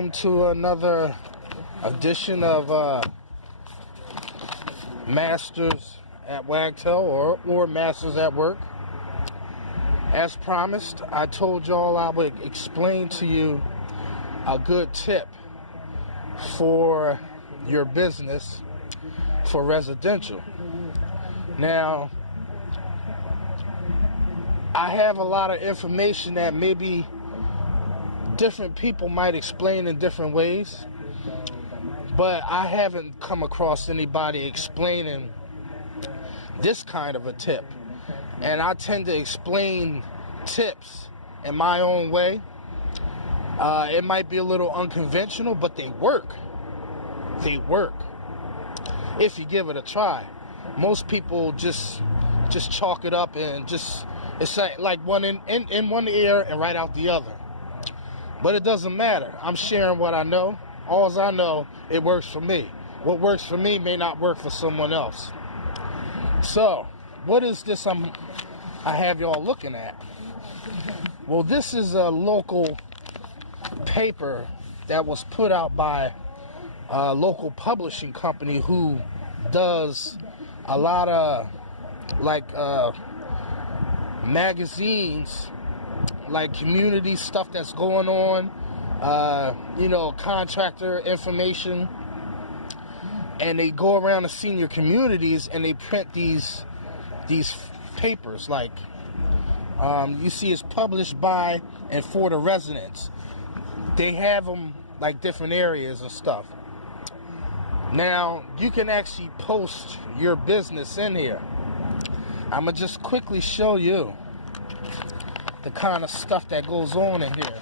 welcome to another edition of Masters at Wagtail or Masters at Work. As promised, I told y'all I would explain to you a good tip for your business for residential. Now, I have a lot of information that maybe different people might explain in different ways, but I haven't come across anybody explaining this kind of a tip. And I tend to explain tips in my own way. It might be a little unconventional, but they work. They work if you give it a try. Most people just chalk it up and it's like one in one ear and right out the other. But it doesn't matter. I'm sharing what I know. All I know, it works for me. What works for me may not work for someone else. So, what is this I have y'all looking at? Well, this is a local paper that was put out by a local publishing company who does a lot of magazines, like community stuff that's going on, contractor information, and they go around the senior communities and they print these papers. Like you see, it's published by and for the residents. They have them like different areas and stuff. Now you can actually post your business in here. I'm gonna just quickly show you the kind of stuff that goes on in here.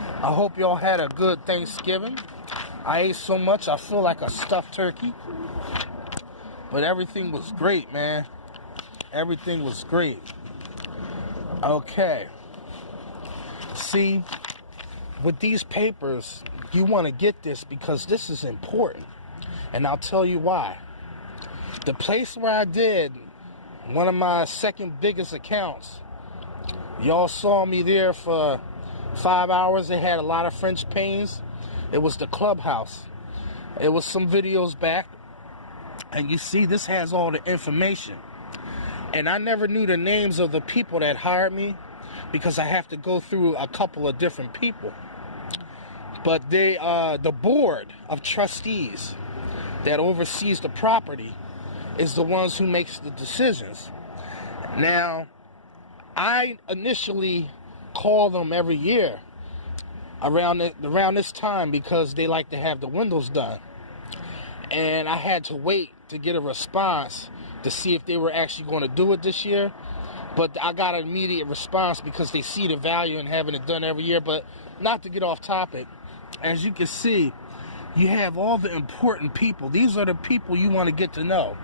I hope y'all had a good Thanksgiving. I ate so much I feel like a stuffed turkey. But everything was great, man. Everything was great. Okay. See, with these papers, you want to get this because this is important. And I'll tell you why. The place where I did one of my second biggest accounts, y'all saw me there for 5 hours. It had a lot of French pains. It was the clubhouse. It was some videos back. And you see, this has all the information. And I never knew the names of the people that hired me because I have to go through a couple of different people. But the board of trustees that oversees the property is the ones who makes the decisions. Now, I initially call them every year around this time because they like to have the windows done. And I had to wait to get a response to see if they were actually going to do it this year. But I got an immediate response because they see the value in having it done every year. But not to get off topic, as you can see, you have all the important people. These are the people you want to get to know.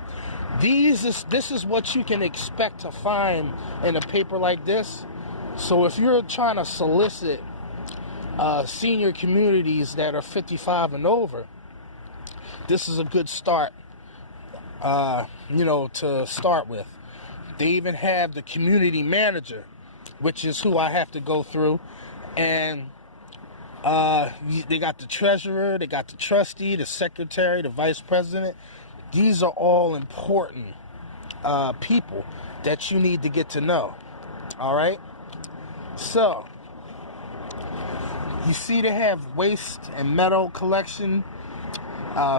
This is what you can expect to find in a paper like this. So if you're trying to solicit senior communities that are 55 and over, this is a good start, to start with. They even have the community manager, which is who I have to go through, and they got the treasurer, they got the trustee, the secretary, the vice president. These are all important people that you need to get to know. All right? So, you see they have waste and metal collection,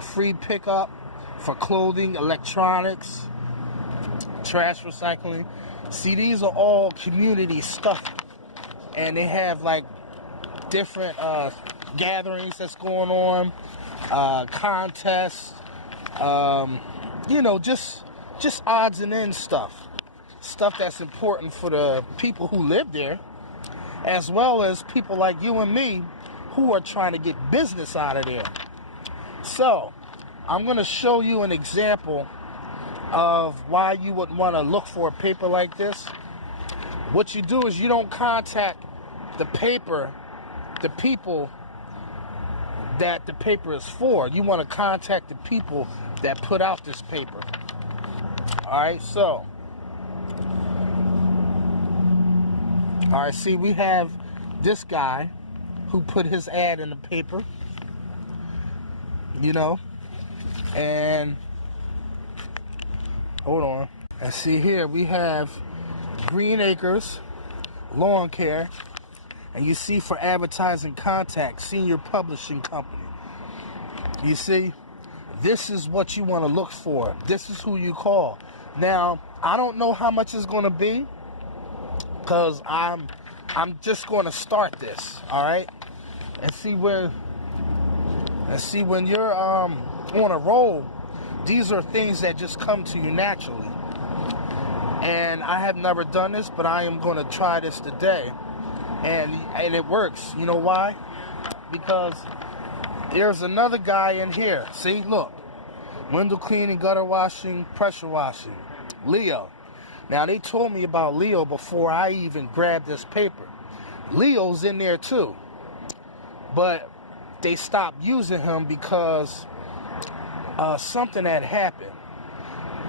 free pickup for clothing, electronics, trash recycling. See, these are all community stuff. And they have like different gatherings that's going on, contests, just odds and ends stuff that's important for the people who live there, as well as people like you and me who are trying to get business out of there. So I'm going to show you an example of why you would want to look for a paper like this. What you do is you don't contact the people that the paper is for. You want to contact the people that put out this paper. All right, so All right, see, we have this guy who put his ad in the paper, you know, and hold on. And see here, we have Green Acres Lawn Care, and you see for advertising contact, Senior Publishing Company. You see, this is what you want to look for. This is who you call. Now, I don't know how much it's going to be, because I'm just going to start this, all right? And see when you're on a roll, these are things that just come to you naturally. And I have never done this, but I am going to try this today. And it works. You know why? Because there's another guy in here. See, look. Window cleaning, gutter washing, pressure washing. Leo. Now, they told me about Leo before I even grabbed this paper. Leo's in there too. But they stopped using him because something had happened.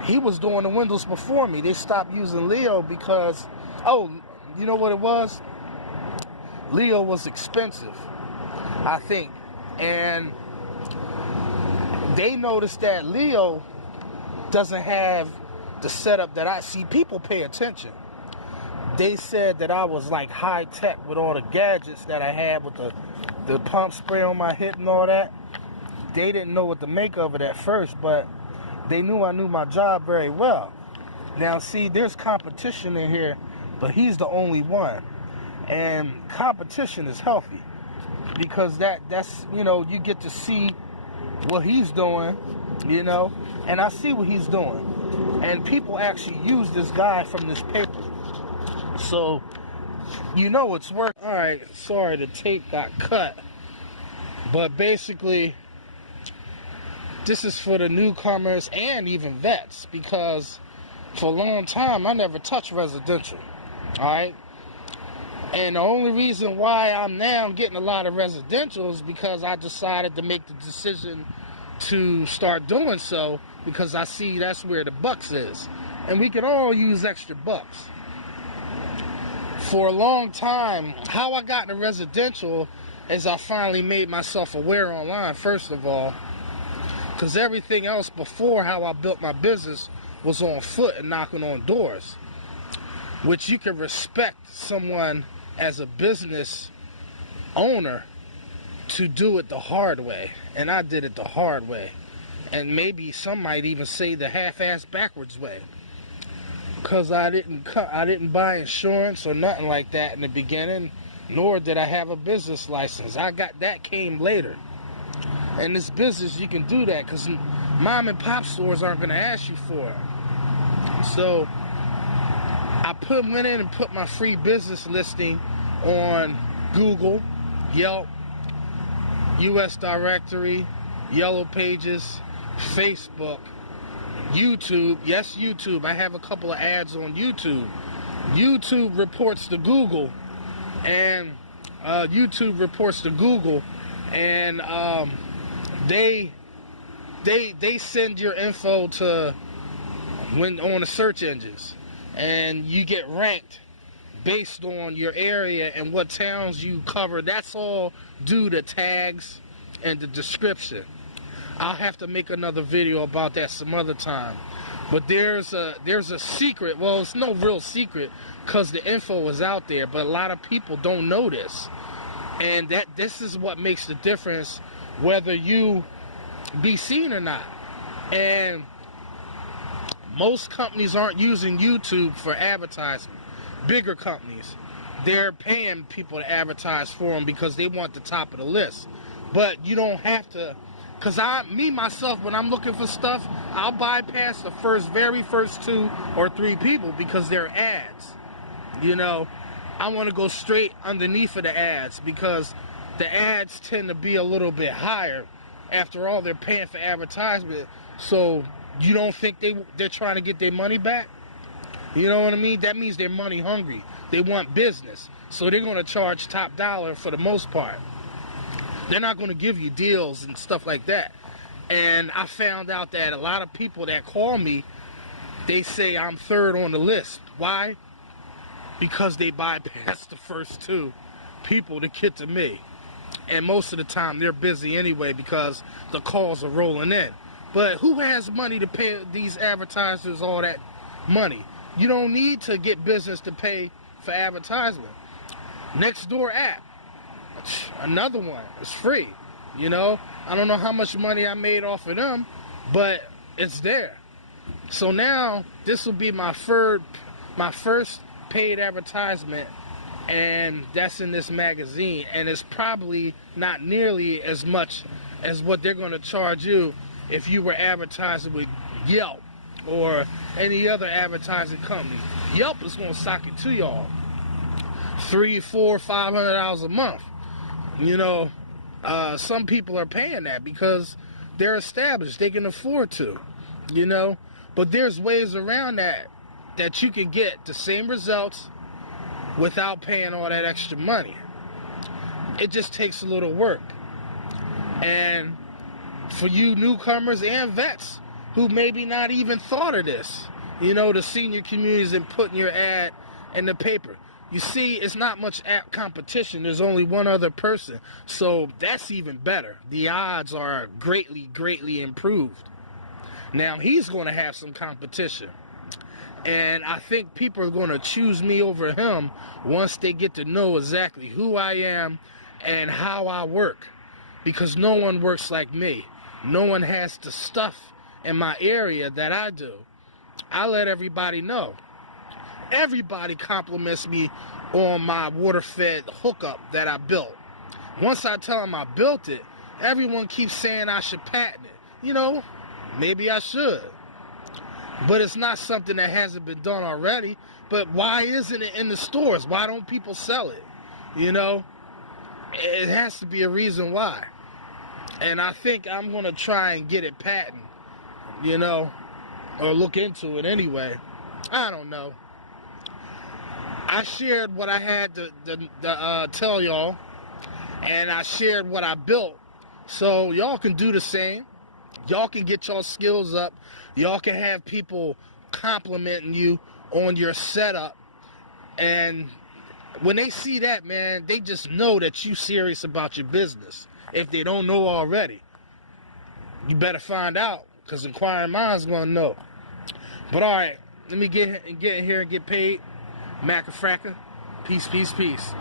He was doing the windows before me. They stopped using Leo because, oh, you know what it was? Leo was expensive, I think. And they noticed that Leo doesn't have the setup that I see. People pay attention. They said that I was like high tech with all the gadgets that I had with the pump spray on my hip and all that. They didn't know what to make of it at first, but they knew I knew my job very well. Now, see, there's competition in here, but he's the only one. And competition is healthy because that's, you know, you get to see what he's doing, you know, and I see what he's doing. And people actually use this guy from this paper. So, you know it's working. All right, sorry, the tape got cut. But basically, this is for the newcomers and even vets, because for a long time I never touched residential, all right? And the only reason why I'm now getting a lot of residential is because I decided to make the decision to start doing so, because I see that's where the bucks is. And we can all use extra bucks. For a long time, how I got into residential is I finally made myself aware online, first of all, because everything else before how I built my business was on foot and knocking on doors, which you can respect someone as a business owner to do it the hard way. And I did it the hard way. And maybe some might even say the half-ass backwards way. Because I didn't buy insurance or nothing like that in the beginning, nor did I have a business license. That came later. In this business, you can do that because mom and pop stores aren't going to ask you for it. So I went in and put my free business listing on Google, Yelp, US Directory, Yellow Pages, Facebook, YouTube. Yes, YouTube. I have a couple of ads on YouTube. YouTube reports to Google, and they send your info to on the search engines, and you get ranked based on your area and what towns you cover. That's all due to tags and the description. I'll have to make another video about that some other time. But there's a secret. Well, it's no real secret because the info is out there, but a lot of people don't know this. And this is what makes the difference whether you be seen or not. And most companies aren't using YouTube for advertising. Bigger companies, they're paying people to advertise for them because they want the top of the list. But you don't have to, because myself, when I'm looking for stuff, I'll bypass the very first 2 or 3 people because they're ads. You know, I want to go straight underneath of the ads because the ads tend to be a little bit higher. After all, they're paying for advertisement. So you don't think they're trying to get their money back? You know what I mean? That means they're money hungry. They want business. So they're going to charge top dollar for the most part. They're not going to give you deals and stuff like that. And I found out that a lot of people that call me, they say I'm third on the list. Why? because they bypass the first two people to get to me. And most of the time they're busy anyway because the calls are rolling in. But who has money to pay these advertisers all that money? You don't need to get business to pay for advertisement. Nextdoor app, another one, it's free. You know, I don't know how much money I made off of them, but it's there. So now this will be my first paid advertisement, and that's in this magazine, and it's probably not nearly as much as what they're going to charge you if you were advertising with Yelp or any other advertising company. Yelp is going to sock it to y'all $300, $400, $500 a month. You know, some people are paying that because they're established, they can afford to, you know. But there's ways around that you can get the same results without paying all that extra money. It just takes a little work. And for you newcomers and vets who maybe not even thought of this, you know, the senior communities and putting your ad in the paper. You see, it's not much competition. There's only one other person. So that's even better. The odds are greatly, greatly improved. Now, he's going to have some competition. And I think people are going to choose me over him once they get to know exactly who I am and how I work. Because no one works like me. No one has the stuff in my area that I do. I let everybody know. Everybody compliments me on my water-fed hookup that I built. Once I tell them I built it, everyone keeps saying I should patent it. You know, maybe I should. But it's not something that hasn't been done already. But why isn't it in the stores? Why don't people sell it? You know, it has to be a reason why. And I think I'm going to try and get it patented, you know, or look into it anyway. I don't know. I shared what I had to tell y'all, and I shared what I built. So y'all can do the same. Y'all can get y'all skills up. Y'all can have people complimenting you on your setup. And when they see that, man, they just know that you serious about your business. If they don't know already, you better find out, because inquiring minds going to know. But all right, let me get in here and get paid. Maca Fracca. Peace, peace, peace.